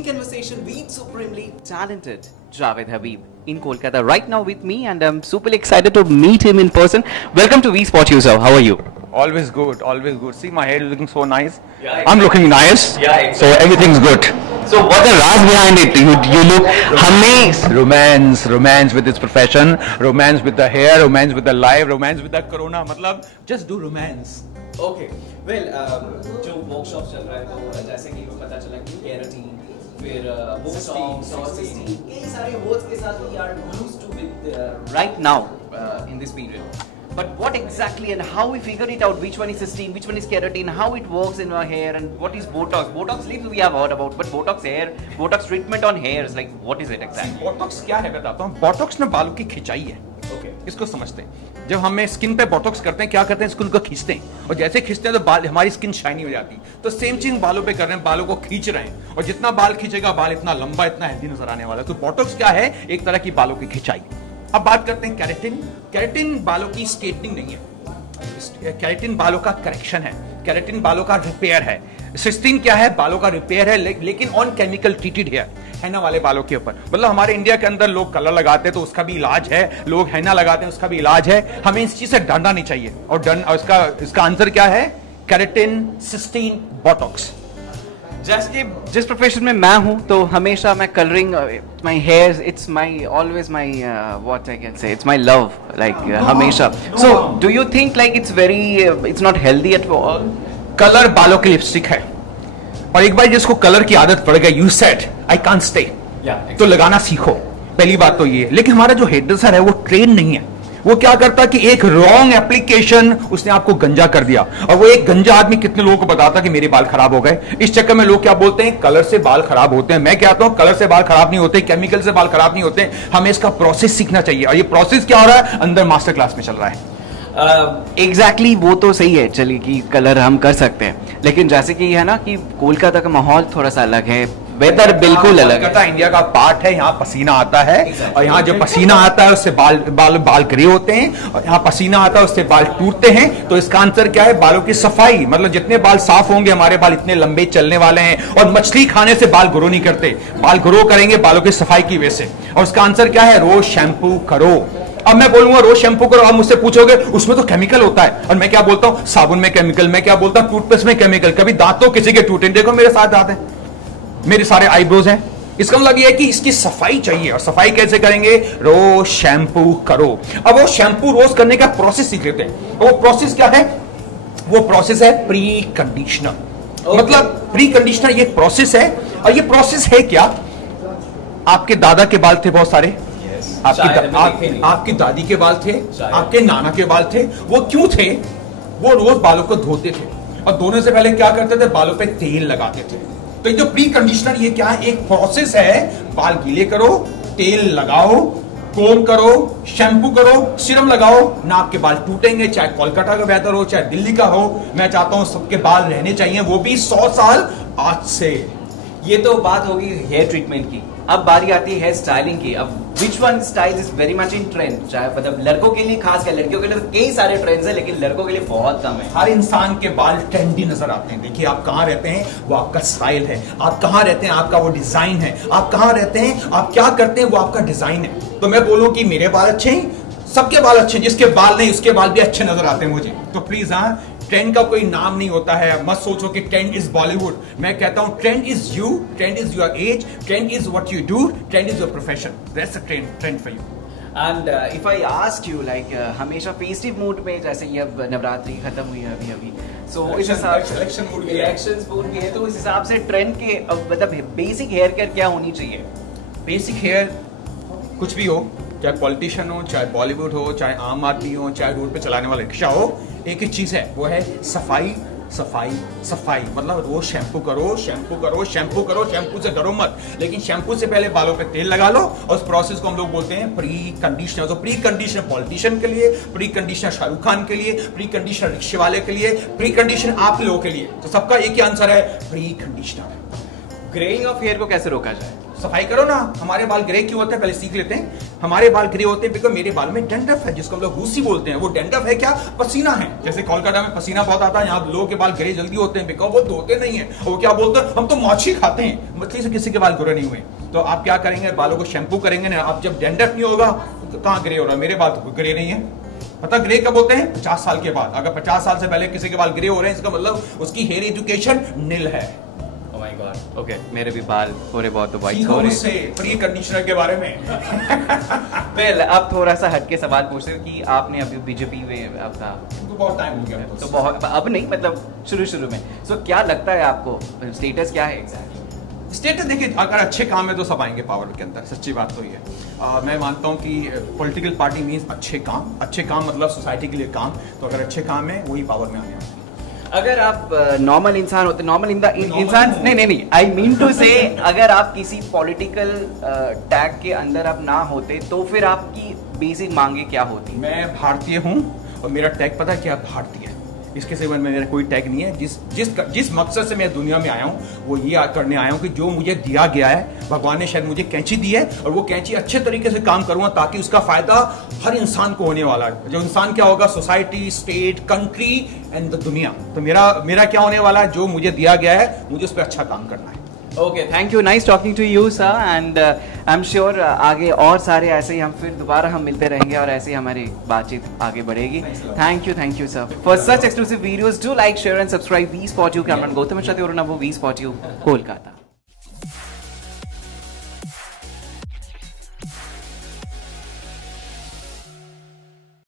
in conversation with supremely talented Javed Habib in Kolkata right now with me, and I'm super excited to meet him in person. Welcome to V Spot User. How are you? Always good, always good. See, my hair is looking so nice. Yeah, exactly. I'm looking nice. Yeah, exactly. So everything's good. So what's the raz behind it? You look Romance with its profession, romance with the hair, romance with the life, romance with the corona. मतलब just do romance. Okay. Well, जो workshops चल रहा है तो जैसे कि पता चला कि केराटिन, फिर बोटॉक्स और सिस्टीन, कई सारे words के साथ we are used to with right now in this period. But what exactly and how we figured it out? Which one is cysteine? Which one is keratin? How it works in our hair? And what is Botox? Botox lips we have heard about, but Botox hair, Botox treatment on hairs, like what is it exactly? Botox क्या है बताता हूँ. Botox ना बालों की खिंचाई है. Okay. इसको समझते हैं. जब हमें स्किन पे बोटॉक्स करते हैं क्या करते हैं, स्किन को खींचते हैं और जैसे खींचते हैं तो बाल हमारी स्किन शाइनी हो जाती है. तो सेम चीज बालों पे कर रहे हैं, बालों को खींच रहे हैं और जितना बाल खींचेगा बाल इतना लंबा इतना हेल्दी नजर आने वाला है. तो बोटॉक्स क्या है? एक तरह की बालों की खिंचाई. अब बात करते हैं केराटिन. केराटिन बालों की स्ट्रेटनिंग नहीं है, केराटिन बालों का करेक्शन है, केराटिन बालों का रिपेयर है. सिस्टीन क्या है? बालों का रिपेयर है, लेकिन ऑन केमिकल ट्रीटेड हेयर, हैना वाले बालों के ऊपर. मतलब हमारे इंडिया के अंदर लोग कलर लगाते हैं तो उसका भी इलाज है, लोग हैना लगाते हैं उसका भी इलाज है. हमें इस चीज से डरना नहीं चाहिए. और इसका आंसर क्या है? Keratin, cysteine, Botox. जैसे जिस प्रोफेशन में मैं हूँ तो हमेशा मैं colouring my hairs, it's my always my what I can say, it's my love, like हमेशा. So do you think like it's not healthy at all? Colour बालों की लिपस्टिक है और एक बार जिसको कलर की आदत पड़ गई, you said I can't stay, तो लगाना सीखो. पहली बात तो ये. लेकिन हमारा जो हेयर ड्रेसर है वो ट्रेन नहीं है. वो क्या करता कि एक रॉन्ग एप्लीकेशन उसने आपको गंजा कर दिया. और वो एक गंजा आदमी कितने लोगों को बताता कि मेरे बाल खराब हो गए. इस चक्कर में लोग क्या बोलते हैं? कलर से बाल खराब होते हैं. मैं कहता हूं कलर से बाल खराब नहीं होते, केमिकल से बाल खराब नहीं होते. हमें इसका प्रोसेस सीखना चाहिए. और ये प्रोसेस क्या हो रहा है? अंदर मास्टर क्लास में चल रहा है. एग्जैक्टली वो तो सही है, चलिए कि कलर हम कर सकते हैं, लेकिन जैसे कि है ना कि कोलकाता का माहौल थोड़ा सा अलग है, वेदर बिल्कुल अलग है. इंडिया का पार्ट है, यहाँ पसीना आता है और यहाँ जो पसीना आता है उससे बाल ग्रे होते हैं और यहाँ पसीना आता है उससे बाल टूटते हैं. तो इसका आंसर क्या है? बालों की सफाई. मतलब जितने बाल साफ होंगे हमारे बाल इतने लंबे चलने वाले हैं. और मछली खाने से बाल ग्रो नहीं करते, बाल ग्रो करेंगे बालों की सफाई की वजह से. और उसका आंसर क्या है? रोज शैम्पू करो. अब मैं बोलूंगा रोज शैम्पू करो, आप मुझसे पूछोगे उसमें तो केमिकल होता है. और मैं क्या बोलता हूं? साबुन में केमिकल. मैं क्या बोलता हूं? टूथपेस्ट में केमिकल. कभी दांत तो किसी के टूटे? देखो मेरे साथ दांत हैं, मेरे सारे आईब्रोज हैं. इसका मतलब यह है कि इसकी सफाई चाहिए. और सफाई कैसे करेंगे? रोज शैम्पू करो. अब वो शैम्पू रोज करने का प्रोसेस सीख लेते हैं. वो प्रोसेस क्या है? वो प्रोसेस है प्री कंडीशनर. मतलब प्री कंडीशनर ये प्रोसेस है. और ये प्रोसेस है क्या? आपके दादा के बाल थे बहुत सारे, आपकी दादी के बाल थे, आपके नाना के बाल थे. वो क्यों थे? वो रोज बालों को धोते थे और धोने से पहले क्या करते थे? बालों पे तेल लगाते थे. तो जो प्री कंडीशनर ये क्या है? एक प्रोसेस है. बाल गीले करो, तेल लगाओ, कोम करो, शैम्पू करो, सीरम लगाओ, ना आपके बाल टूटेंगे. चाहे कोलकाता का वेदर हो चाहे दिल्ली का हो, मैं चाहता हूं सबके बाल रहने चाहिए, वो भी 100 साल आज से. ये तो बात होगी हेयर ट्रीटमेंट की. अब बारी आती है हेयर स्टाइलिंग की. अब which one style is very much in trend? चाहे मतलब लड़कों के लिए खास है, लड़कियों के लिए तो कई सारे ट्रेंड्स हैं, लेकिन लड़कों के लिए बहुत कम है. हर इंसान के बाल ट्रेंडी नजर आते हैं. देखिए आप कहाँ रहते हैं वो आपका स्टाइल है, आप कहाँ रहते हैं आपका वो डिजाइन है, आप कहाँ रहते हैं आप क्या करते हैं वो आपका डिजाइन है. तो मैं बोलूं कि मेरे बाल अच्छे हैं, सबके बाल अच्छे, जिसके बाल नहीं उसके बाल भी अच्छे नजर आते हैं मुझे. तो प्लीज हाँ, ट्रेंड का कोई नाम नहीं होता है. मत सोचो कि ट्रेंड इज बॉलीवुड. मैं कहता हूं trend is you, trend is your age, trend is what you do, trend is your profession. That's a trend for you. And if I ask you like हमेशा फेस्टिव मूड में, जैसे ये अब नवरात्रि खत्म हुई है अभी, सो इस हिसाब से इलेक्शन मूड भी है, तो इस हिसाब से ट्रेंड के मतलब बेसिक हेयर केयर क्या होनी चाहिए? बेसिक हेयर कुछ भी हो, चाहे पॉलिटिशियन हो, चाहे बॉलीवुड हो, चाहे आम आदमी हो, चाहे रोड पे चलाने वाला रिक्शा हो, एक ही चीज है, वो है सफाई सफाई सफाई. मतलब रोज शैम्पू करो, शैम्पू करो, शैम्पू करो. शैम्पू से डरो मत, लेकिन शैम्पू से पहले बालों पे तेल लगा लो. और उस प्रोसेस को हम लोग बोलते हैं प्री कंडीशनर. तो प्री कंडीशनर पॉलिटिशियन के लिए, प्री कंडीशनर शाहरुख खान के लिए, प्री कंडीशनर रिक्शे वाले के लिए, प्री कंडीशनर आप लोगों के लिए. तो सबका एक ही आंसर है pre conditioner. Greying of hair को कैसे रोका जाए? सफाई करो ना। हमारे बाल ग्रे क्यों होते हैं पहले सीख लेते हैं। हमारे बाल ग्रे होते हैं बिकॉज मेरे बाल में डेंड्रफ है, जिसको हम लोग रूसी बोलते हैं। वो डेंड्रफ है क्या? पसीना है। जैसे कोलकाता में पसीना बहुत आता है, यहाँ लोगों के बाल ग्रे जल्दी होते हैं बिकॉज वो धोते नहीं है। और वो क्या बोलते हैं, हम तो मच्छी खाते हैं, मछली से किसी के बाल ग्रे नहीं हुए। तो आप क्या करेंगे, बालों को शैम्पू करेंगे ना। अब जब डेंड्रफ नहीं होगा तो कहाँ ग्रे हो रहा है? मेरे बाल तो ग्रे नहीं है। पता ग्रे कब होते हैं? 50 साल के बाद। अगर 50 साल से पहले किसी के बाल ग्रे हो रहे हैं, इसका मतलब उसकी हेयर एजुकेशन नील है। Oh my God. Okay, मेरे भी बाल थोड़े बहुत तो वाइट हो रहे हैं। प्री कंडीशनर के बारे में। वेल, अब थोड़ा सा हटके सवाल पूछते हैं कि आपने अभी बीजेपी में आपका तो बहुत टाइम हो गया तो बहुत, अब नहीं मतलब शुरू में। सो क्या लगता है आपको, स्टेटस क्या है एग्जैक्टली? स्टेटस देखिए, अगर अच्छे काम है तो सब आएंगे पावर के अंदर। सच्ची बात तो ये है। मैं मानता हूँ कि पॉलिटिकल पार्टी मीन्स अच्छे काम मतलब सोसाइटी के लिए काम। तो अगर अच्छे काम है वही पावर में आने। अगर आप नॉर्मल इंसान होते, नॉर्मल इंसान नहीं, आई मीन टू से अगर आप किसी पॉलिटिकल टैग के अंदर आप ना होते तो फिर आपकी बेसिक मांगे क्या होती? मैं भारतीय हूँ और मेरा टैग पता है क्या? भारतीय। इसके सिवा मेरा कोई टैग नहीं है। जिस मकसद से मैं दुनिया में आया हूँ वो ये करने आया हूँ कि जो मुझे दिया गया है, भगवान ने शायद मुझे कैंची दी है और वो कैंची अच्छे तरीके से काम करूंगा ताकि उसका फायदा हर इंसान को होने वाला है। जो इंसान क्या होगा? Society, state, country and the दुनिया। तो मेरा क्या होने वाला है? जो मुझे दिया गया है मुझे उस पर अच्छा काम करना है। Okay, thank you, nice talking to you sir, and I am sure आगे और सारे ऐसे ही हम फिर दोबारा हम मिलते रहेंगे और ऐसे ही हमारी बातचीत आगे बढ़ेगी। Thank you sir for such exclusive videos. Do like, share and subscribe we spot you. Cameraman Gautam Chaturvedi, we spot you, Kolkata.